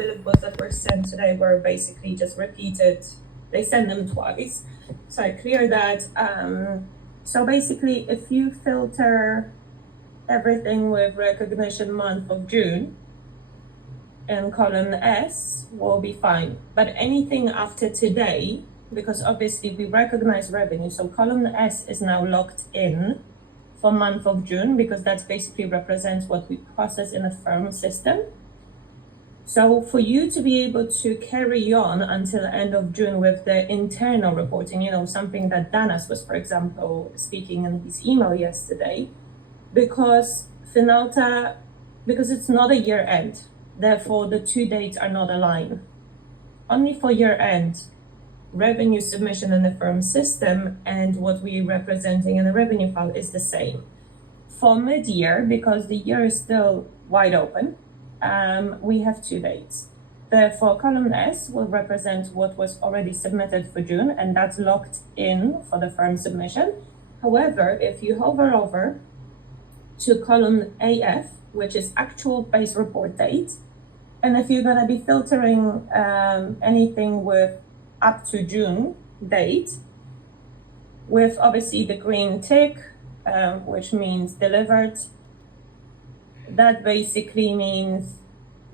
deliverables that were sent today were basically just repeated. They sent them twice. So I clear that. So basically, if you filter everything with recognition month of June, and column S will be fine. But anything after today, because obviously we recognize revenue, so column S is now locked in for month of June, because that basically represents what we process in a firm system. So for you to be able to carry on until end of June with the internal reporting, something that Danas was, for example, speaking in his email yesterday, because Finalta, because it's not a year end, therefore the two dates are not aligned. Only for year end, revenue submission in the firm system and what we're representing in the revenue file is the same. For mid-year, because the year is still wide open, we have two dates. Therefore, column S will represent what was already submitted for June, and that's locked in for the firm submission. However, if you hover over to column AF, which is actual base report date, and if you're gonna be filtering anything with up to June date, with obviously the green tick, which means delivered, that basically means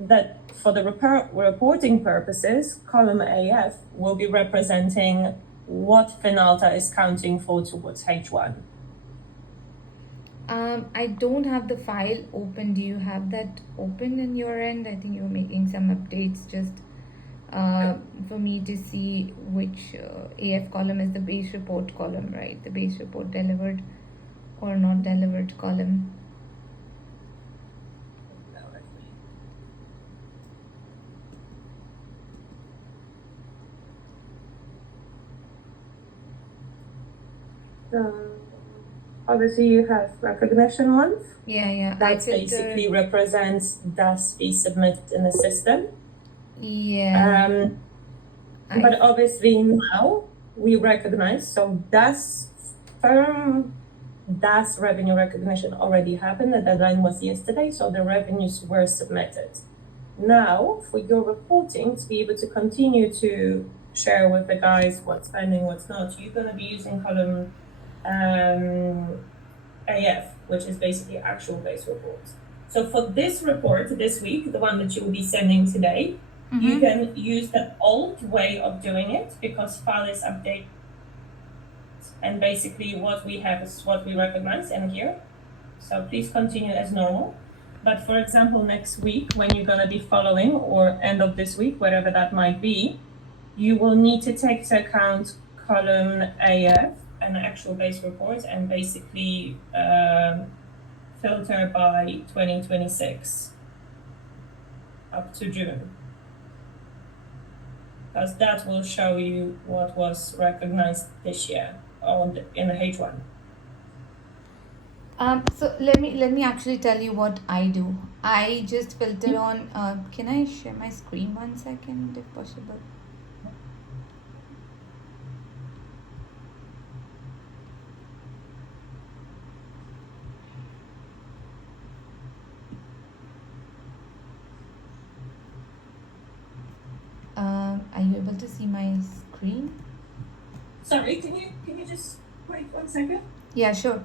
that for the reporting purposes, column AF will be representing what Finalta is counting for towards H1. I don't have the file open. Do you have that open in your end? I think you're making some updates just for me to see which AF column is the base report column, right? The base report delivered or not delivered column. Obviously you have recognition month. Yeah. That basically represents DAS be submitted in the system. Yeah. But obviously now we recognize, so DAS firm DAS revenue recognition already happened. The deadline was yesterday, so the revenues were submitted. Now, for your reporting, to be able to continue to share with the guys what's pending, what's not, you're going to be using column AF, which is basically actual base reports. So for this report this week, the one that you will be sending today, you can use the old way of doing it because file is updated. And basically what we have is what we recognize in here. So please continue as normal. But for example, next week, when you're going to be following, or end of this week, whatever that might be, you will need to take into account column AF and actual base reports and basically filter by 2026 up to June. Because that will show you what was recognized this year in the H1. So let me actually tell you what I do. I just filter on. Can I share my screen 1 second, if possible? Are you able to see my screen? Sorry, can you just wait 1 second? Yeah, sure.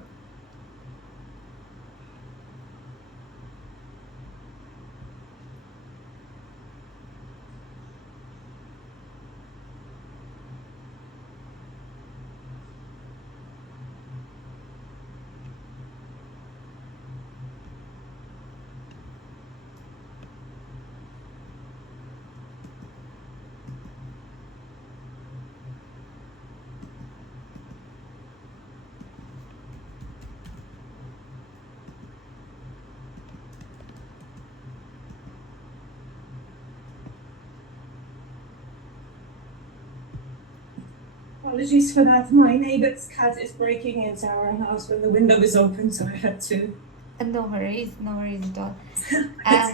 Apologies for that. My neighbor's cat is breaking into our house when the window is open, so I had to. No worries at all.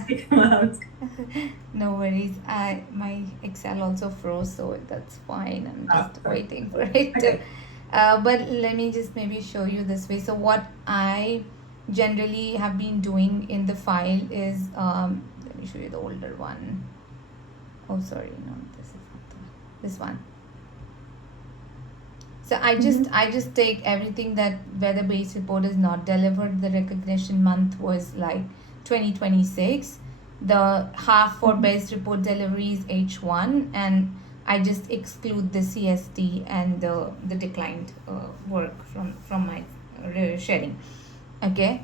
Take them out. No worries. My Excel also froze, so that's fine. I'm just waiting for it to. But let me just maybe show you this way. So what I generally have been doing in the file is let me show you the older one. Oh, sorry, no, this is not this one. So Mm-hmm. I just take everything that where the base report is not delivered. The recognition month was like 2026. The half for Mm-hmm. base report delivery is H1, and I just exclude the CST and the declined work from my sharing. Okay.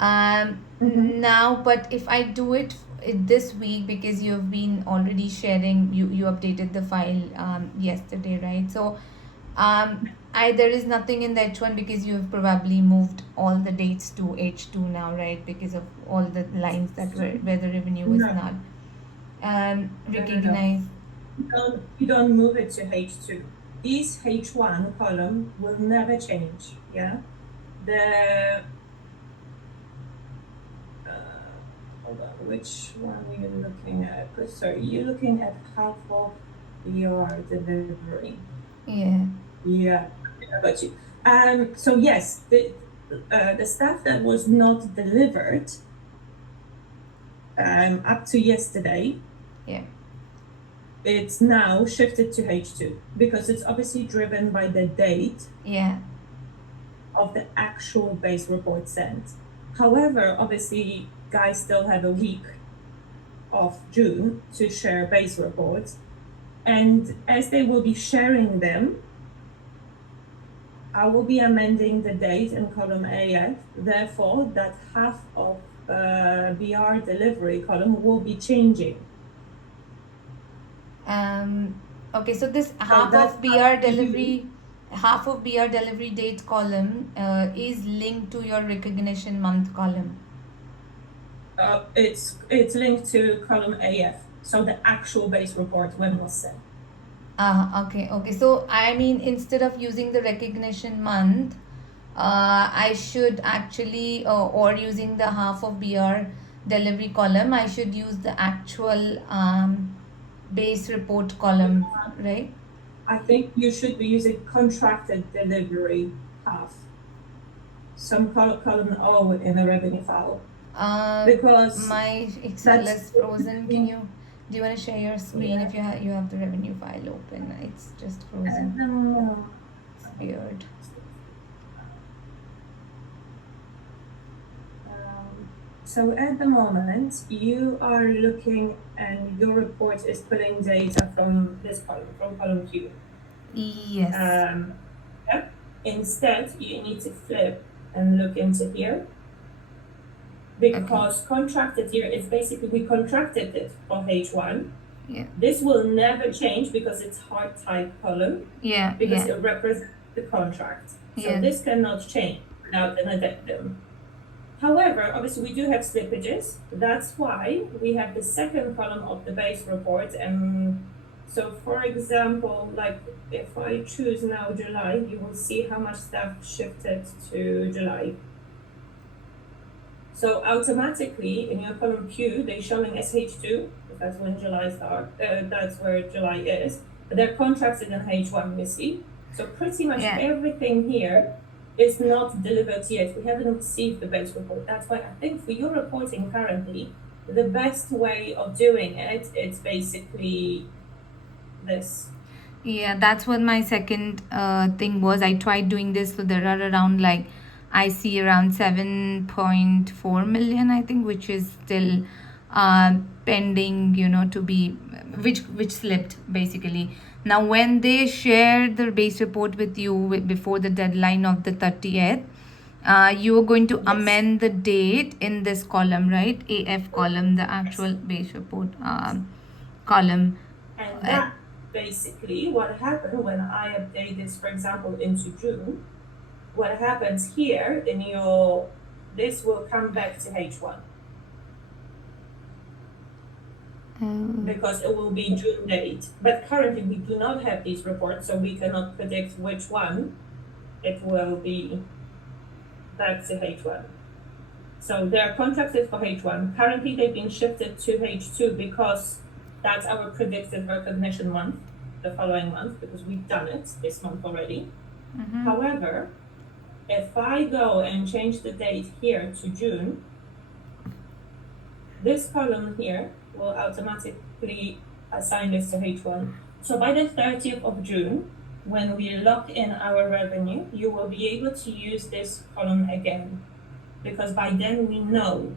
Mm-hmm. Now, but if I do it this week, because you've been already sharing, you updated the file yesterday, right? So I there is nothing in the H1 because you have probably moved all the dates to H2 now, right? Because of all the lines that were where the revenue was No, not no. recognized. You don't move it to H2. This H1 column will never change. Yeah. The hold on, which one are you looking at? Sorry, you're looking at half of your delivery. Yeah. Yeah, I got you. So yes, the stuff that was not delivered up to yesterday, Yeah. it's now shifted to H2 because it's obviously driven by the date Yeah. of the actual base report sent. However, obviously, guys still have a week of June to share base reports, and as they will be sharing them, I will be amending the date in column AF. Therefore, that half of BR delivery column will be changing. Um, okay, so this So that's up to you. half of BR delivery date column is linked to your recognition month column. It's linked to column AF. So the actual base report when it was sent. Okay, okay. So I mean, instead of using the recognition month, I should actually, or using the half of BR delivery column, I should use the actual base report column, right? I think you should be using contracted delivery half, some column O in the revenue file, Uh, because my Excel that's is frozen. Do you want to share your screen yeah. if you have the revenue file open? It's just At frozen. the moment, It's weird. so at the moment, you are looking and your report is pulling data from this column, from column Q. Yes. Um, yeah. Instead, you need to flip and look into here Okay. because contracted here is basically we contracted it for H1. Yeah. This will never change because it's hard type column Yeah. because Yeah. it represents the contract. So Yeah. this cannot change without an addendum. However, obviously we do have slippages. That's why we have the second column of the base report. And so for example, like if I choose now July, you will see how much stuff shifted to July. So automatically in your column Q, they're showing SH2, because that's when July starts, that's where July is, but they're contracted in H1, you see. So pretty much Yeah. everything here is not delivered yet. We haven't received the base report. That's why I think for your reporting currently, the best way of doing it, it's basically this. Yeah, that's what my second thing was. I tried doing this, so there are around like I see around 7.4 million, I think, which is still pending, to be which slipped basically. Now, when they share the base report with you before the deadline of the 30th, you are going to Yes. amend the date in this column, right? AF column, the actual base report column. And Uh, that basically what happened when I update this, for example, into June, what happens here in your, this will come back to H1 uh, because it will be June date. But currently we do not have these reports, so we cannot predict which one it will be back to H1. So they're contracted for H1. Currently they've been shifted to H2 because that's our predicted recognition month, the following month, because we've done it this month already. mhm. However, if I go and change the date here to June, this column here will automatically assign this to H1. So by the 30th of June, when we lock in our revenue, you will be able to use this column again, because by then we know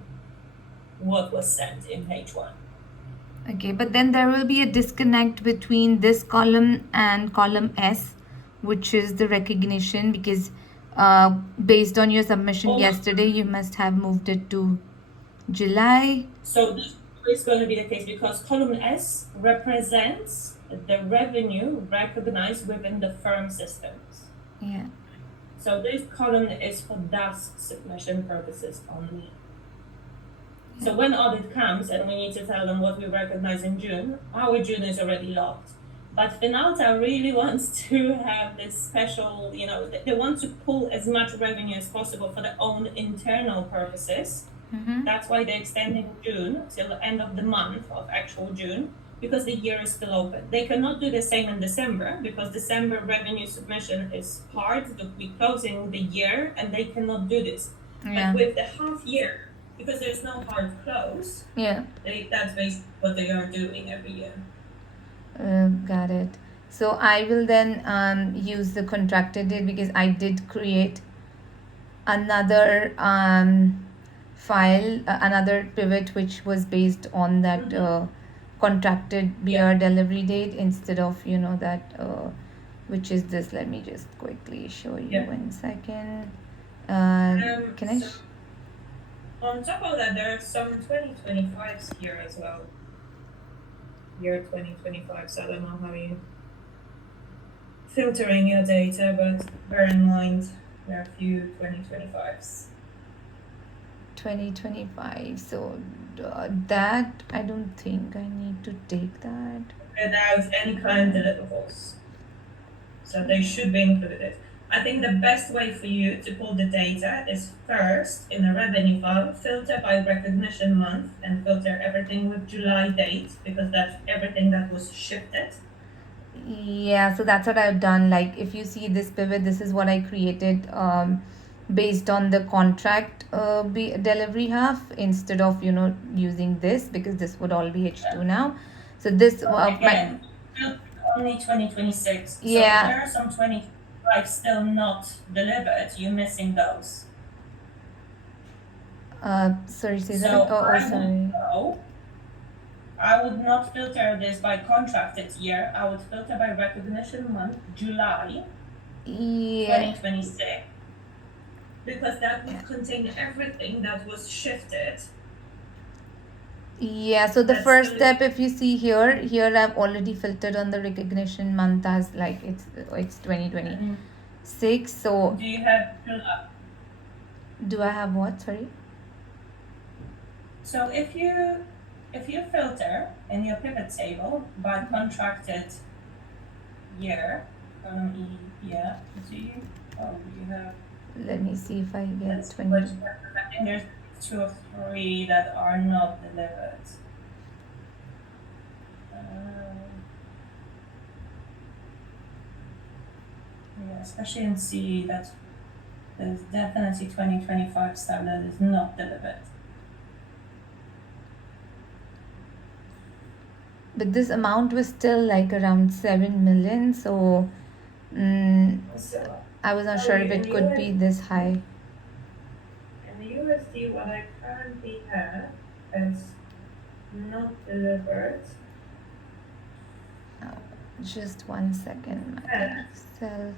what was sent in H1. Okay, but then there will be a disconnect between this column and column S, which is the recognition, because based on your submission yesterday, you must have moved it to July. So this is going to be the case because column S represents the revenue recognized within the firm systems. Yeah. So this column is for DAS submission purposes only. So when audit comes and we need to tell them what we recognize in June, our June is already locked. But Finalta really wants to have this special, they want to pull as much revenue as possible for their own internal purposes. Mm-hmm. That's why they're extending June till the end of the month of actual June, because the year is still open. They cannot do the same in December because December revenue submission is hard. We're closing the year and they cannot do this. Yeah. But with the half year, because there's no hard close, Yeah. that's basically what they are doing every year. Got it. So I will then use the contracted date, because I did create another file, another pivot which was based on that contracted BR delivery date instead of that which is this. Let me just quickly show you. Yeah. 1 second. Can I? On top of that, there are some 2025s here as well. Year 2025, so I don't know how you filtering your data, but bear in mind there are a few 2025s. 2025. So that I don't think I need to take that. Without any client deliverables. So they should be included. I think the best way for you to pull the data is first in a revenue file, filter by recognition month and filter everything with July date, because that's everything that was shifted. Yeah, so that's what I've done. Like if you see this pivot, this is what I created based on the contract delivery half, instead of using this, because this would all be H2 now. So this Again, only 2026. Yeah. So if there are some 25 still not delivered, you're missing those. Sorry, say So that. Sorry. I would not filter this by contracted year. I would filter by recognition month, July 2026, because that would contain everything that was shifted. Yeah, so the first step, if you see here I've already filtered on the recognition month as like it's 2026. So do you have do I have what? Sorry. So if you filter in your pivot table by contracted year, column E, yeah, do you have? Let me see if I get 20. I think there's 2 or 3 that are not delivered. Yeah, especially in C, that there's definitely 2025 stuff that is not delivered. But this amount was still like around 7 million, so I was not sure if it could be this high. And the USD, what I currently have is not delivered. Just 1 second. Excel.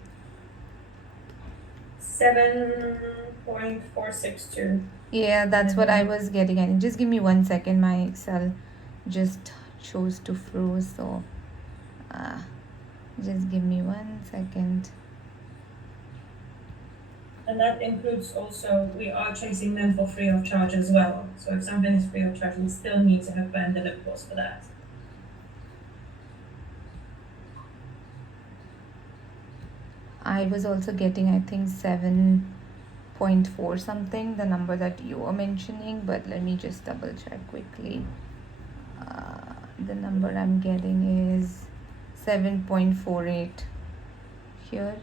7.462. Yeah, that's what I was getting at. Just give me 1 second. My Excel just chose to froze, so just give me 1 second. And that includes also, we are chasing them for free of charge as well. So if something is free of charge, we still need to have planned deliverables for that. I was also getting, I think, 7.4 something, the number that you were mentioning, but let me just double check quickly. The number I'm getting is 7.48 here.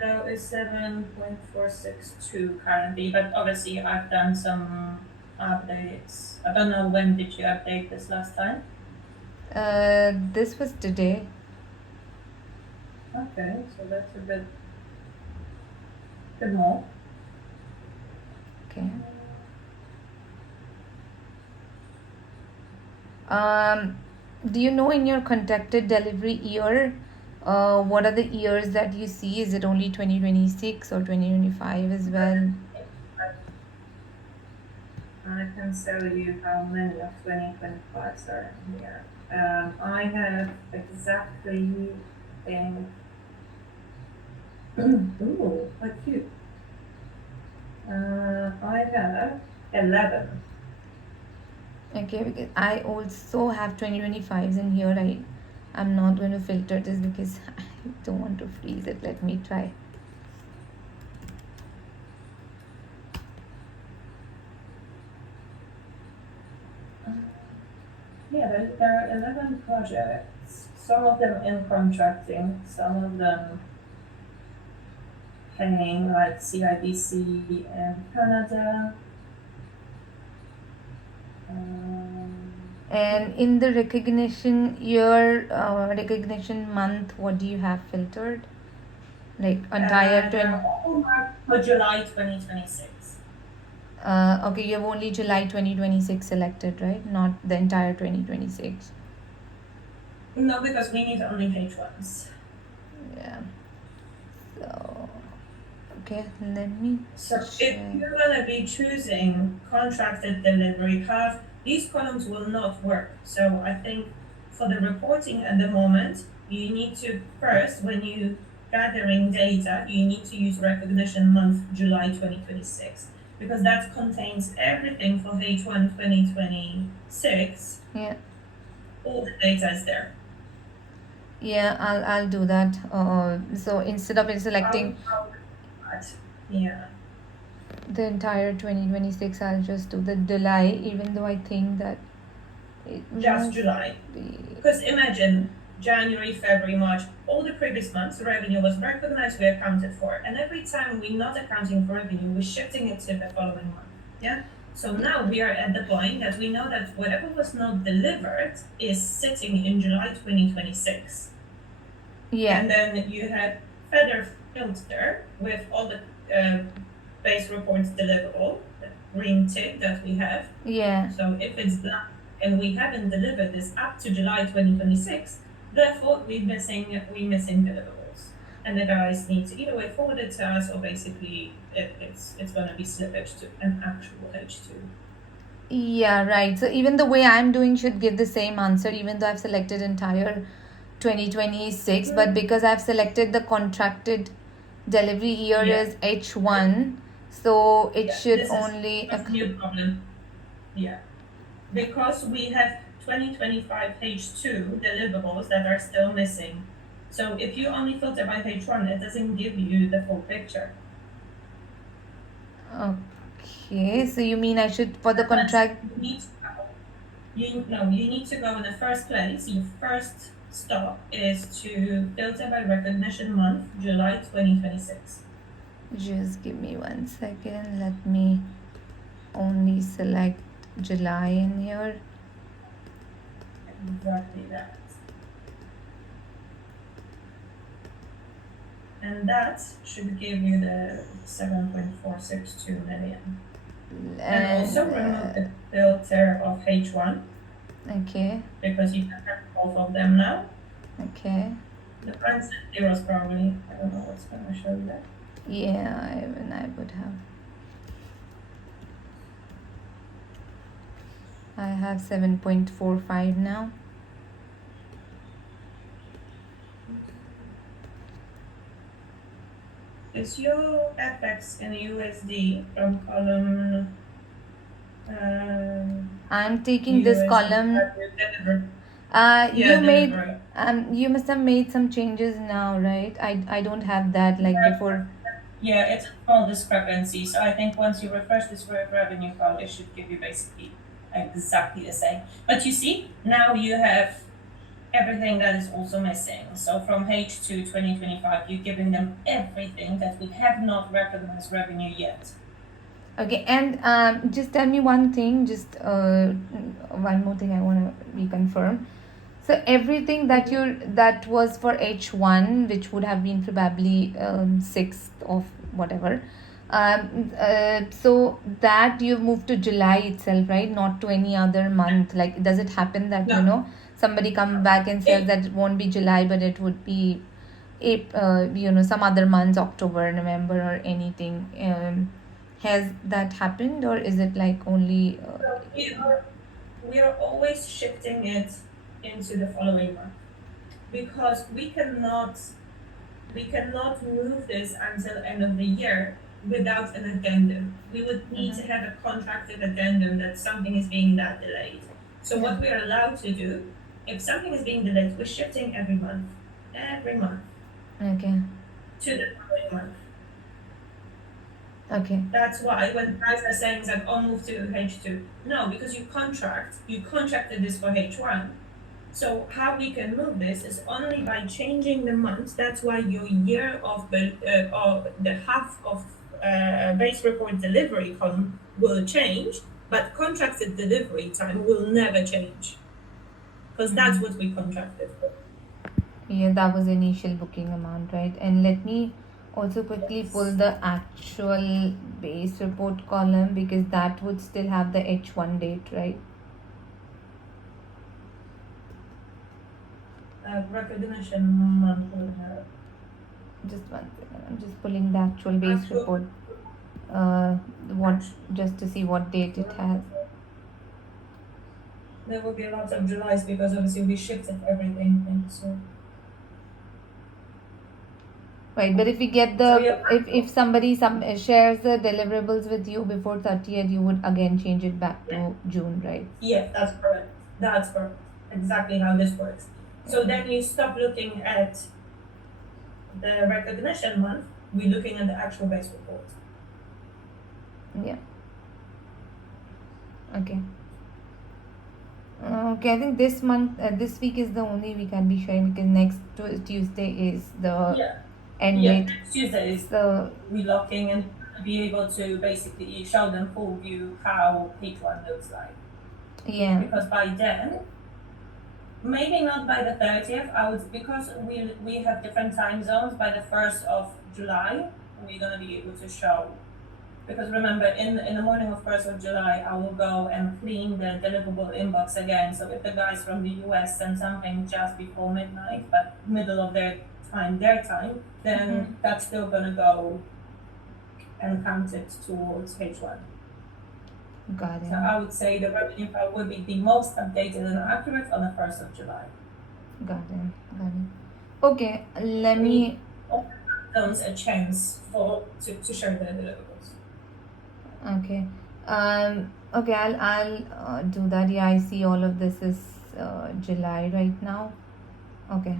So it's 7.462 currently, but obviously I've done some updates. I don't know, when did you update this last time? This was today. Okay, so that's a bit more. Okay. Um, do you know in your contracted delivery year, what are the years that you see? Is it only 2026 or 2025 as well? I can tell you how many of 2025s are in here. I have exactly, think, ooh, quite cute. I have 11. Okay, because I also have 2025s in here. I'm not going to filter this because I don't want to freeze it. Let me try. Yeah, there are 11 projects, some of them in contracting, some of them paying like CIBC and Canada. Um, And in the recognition year, recognition month, what do you have filtered? Like entire they're 20. all marked for July 2026. Okay, you have only July 2026 selected, right? Not the entire 2026. No, because we need only H1s. Yeah. So, okay, let me So if check. you're gonna be choosing contracted delivery path, these columns will not work. So I think for the reporting at the moment, you need to first, when you gathering data, you need to use recognition month July 2026 because that contains everything for H1 2026. Yeah. All the data is there. Yeah, I'll do that. So instead of selecting I'll do that. Yeah, the entire 2026, I'll just do the July, even though I think that it just must July. be. Because imagine January, February, March, all the previous months, the revenue was recognized, we accounted for. And every time we're not accounting for revenue, we're shifting it to the following month. Yeah. So now we are at the point that we know that whatever was not delivered is sitting in July 2026. Yeah, And then you have further filter with all the base reports deliverable, the green tick that we have. yeah. So if it's done and we haven't delivered this up to July 2026, therefore we're missing deliverables. And the guys need to either way forward it to us or basically it's going to be slippage to an actual H2. Yeah, right. So even the way I'm doing should give the same answer, even though I've selected entire 2026. But because I've selected the contracted delivery year Yeah, is H1, so it yeah. should This is only. that's a new problem. Yeah. Because we have 2025 H2 deliverables that are still missing. So if you only filter by H1, it doesn't give you the full picture. Okay, so you mean I should, for the But contract. you need to go. You need to go in the first place. Your first stop is to filter by recognition month, July 2026. Just give me 1 second. Let me only select July in here. Exactly that. And that should give you the 7.462 million. And also remove And the filter of H1 okay, because you can have both of them now. okay. The price at zeros probably, I don't know what's going to show you that. Yeah, even I would have. I have 7.45 now. Is your FX in USD from column I'm taking this USD column. delivery? You Yeah, made delivery. you must have made some changes now, right? I don't have that like before. Yeah, it's a small discrepancy. So I think once you refresh this revenue file, it should give you basically exactly the same. But you see, now you have everything that is also missing. So from H2 2025, you're giving them everything that we have not recognized revenue yet. Okay, and just tell me one thing, just one more thing I want to reconfirm. So everything that was for H1, which would have been probably 6th of whatever. So that you've moved to July itself, right? Not to any other month. Like, does it happen that No, somebody come back and says it, that it won't be July, but it would be some other months, October, November, or anything? Has that happened, or is it like only? we are always shifting it into the following month because we cannot move this until end of the year without an addendum. We would need to Mhm. have a contracted addendum that something is being that delayed. So Yeah. what we are allowed to do, if something is being delayed, we're shifting every month Okay. to the following month. Okay. That's why when guys are saying that, oh, move to H2, no, because you contracted this for H1. So how we can move this is only by changing the months. That's why your year of the half of base report delivery column will change, but contracted delivery time will never change because that's Mm. what we contracted for. Yeah, that was initial booking amount, right? And let me also quickly pull Yes. the actual base report column because that would still have the H1 date, right? Recognition month will have Just one second. I'm just pulling the actual base actual report. Uh, what action. just to see what date it has. There will be lots of Julys because obviously we shifted everything into. Right, but if we get So yeah, if somebody shares the deliverables with you before 30th, you would again change it back to June, right? yeah, that's correct. That's correct. Exactly how this works. So Yeah. then you stop looking at the recognition month, we're looking at the actual base report. Yeah. Okay. Okay, I think this week is the only week I'll be sharing because next Tuesday is the Yeah. end Yeah, date. next Tuesday is So relocking and be able to basically show them full view how H1 looks like. yeah, Because by then, maybe not by the 30th, I would, because we have different time zones, by the 1st of July, we're gonna be able to show. Because remember, in the morning of 1st of July, I will go and clean the deliverable inbox again. So if the guys from the US send something just before midnight, but middle of their time, then that's still gonna go and count it towards H1. got So it, I would say the revenue file will be the most updated and accurate on the 1st of July. got it. Okay, let We need me. all zones a chance to share their deliverables. Okay, okay, I'll do that. Yeah, I see all of this is July right now. Okay.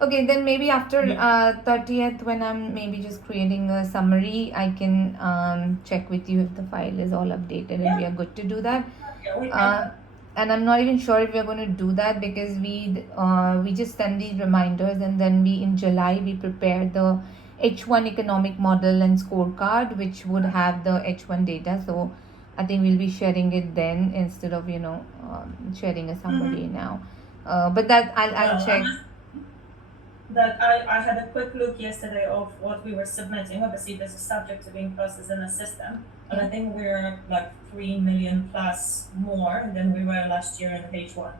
Okay, then maybe after Yeah. 30th, when I'm maybe just creating a summary, I can check with you if the file is all updated and we Yeah, are good to do that. yeah, we can. Uh, and I'm not even sure if we're going to do that because we just send these reminders and then we in July we prepare the H1 economic model and scorecard, which would have the H1 data. So I think we'll be sharing it then instead of sharing a summary Mm-hmm. now. But that I'll Well, I check. must that I had a quick look yesterday of what we were submitting. Obviously, there's a subject to being processed in the system, but Yeah. I think we're like 3 million plus more than we were last year in H1.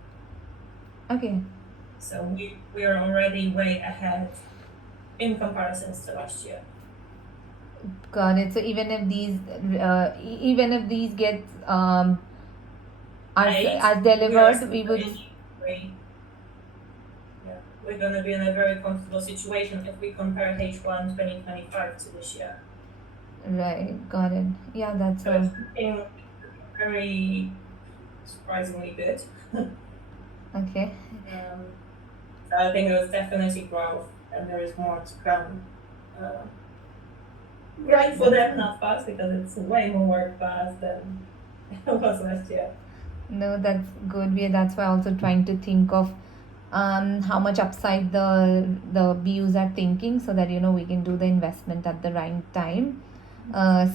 Okay. So we are already way ahead in comparisons to last year. Got it. So even if these get Eight, are we are delivered, still we would. in very, yeah, we're going to be in a very comfortable situation if we compare H1 2025 to this year. Right. Got it. Yeah, that's So a. it's looking very surprisingly good. Okay. So I think there was definitely growth and there is more to come. Uh, Great for them, not fast, because it's way more work for us than it was last year. No, that's good. That's why also trying to think of how much upside the BUs are thinking so that we can do the investment at the right time,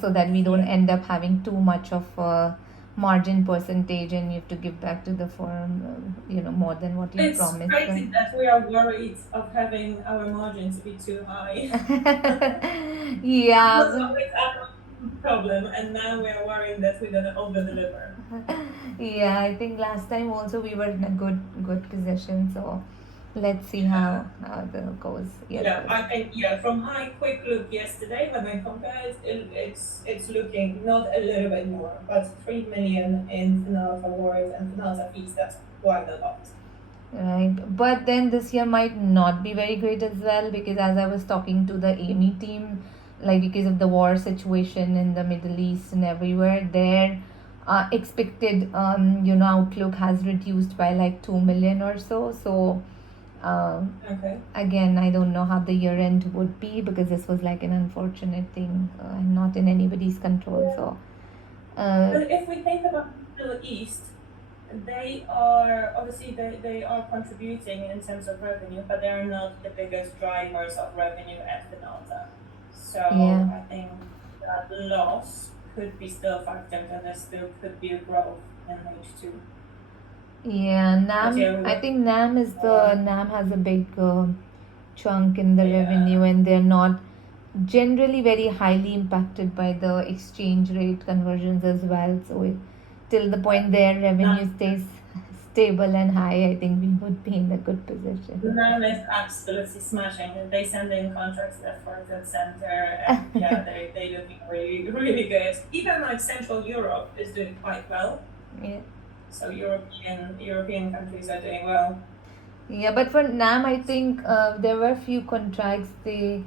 so that we don't Yeah. end up having too much of margin percentage and you have to give back to the firm, more than what you It's promised crazy them. that we are worried of having our margin to be too high. That Yeah, was always our problem, and now we are worrying that we're gonna over deliver. yeah, I think last time also we were in a good position, so let's see Yeah. how the goes year Yeah, goes. I think from my quick look yesterday when I compared, it's looking not a little bit more, but 3 million in Finalta awards and Finalta fees. That's quite a lot. Right, but then this year might not be very great as well, because as I was talking to the Amy team, like because of the war situation in the Middle East and everywhere, their expected outlook has reduced by like 2 million or so. So Okay. again, I don't know how the year end would be, because this was like an unfortunate thing and not in anybody's control. Yeah. So uh, But if we think about the Middle East, they are obviously they are contributing in terms of revenue, but they are not the biggest drivers of revenue at Finalta. So yeah. I think that loss could be still factored, and there still could be a growth in H2. Yeah, But yeah, Nam. we I were think Nam is the more. Nam has a big chunk in the revenue, Yeah. and they're not generally very highly impacted by the exchange rate conversions as well. So till the point their Now, revenue stays stable and high, I think we would be in a good position. now is absolutely smashing. They send in contracts left, right, and center, and yeah, they looking really really good. Even like Central Europe is doing quite well. Yeah. So European countries are doing well. Yeah, but for Nam, I think there were few contracts they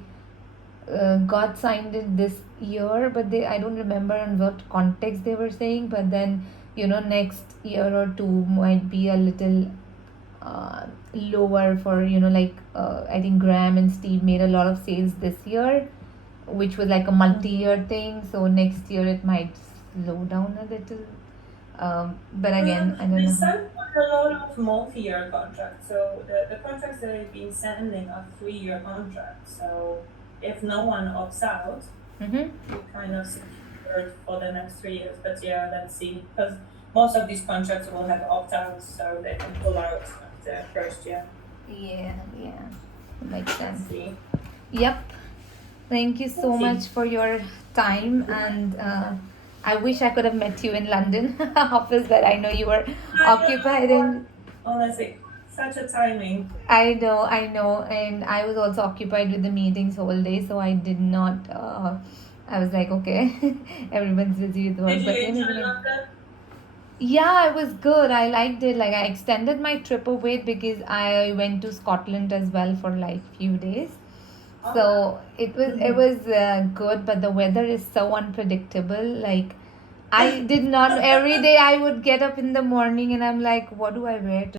got signed in this year, but they I don't remember in what context they were saying. But then next year or two might be a little lower for like I think Graham and Steve made a lot of sales this year, which was like a Mm-hmm. multi-year thing. So next year it might slow down a little. But again, I don't They know how. signed quite a lot of multi-year contracts. So the contracts that they've been sending are 3-year contracts. So if no one opts out, Mm-hmm. you kind of secured for the next 3 years. But yeah, let's see. Because most of these contracts will have opt-outs, so they can pull out after first year. Yeah, yeah, makes Let's sense. see. Yep. Thank you so Let's much see. for your time, and I wish I could have met you in London office, but I know you were I occupied and honestly, such a timing. I know, and I was also occupied with the meetings whole day, so I did not. I was like, okay, everyone's busy with Did work, you but enjoy anyway. London? Yeah, it was good. I liked it. Like I extended my trip a bit because I went to Scotland as well for like few days. Oh wow. So it Mm-hmm. was good, but the weather is so unpredictable. Like I did not every day I would get up in the morning and I'm like, what do I wear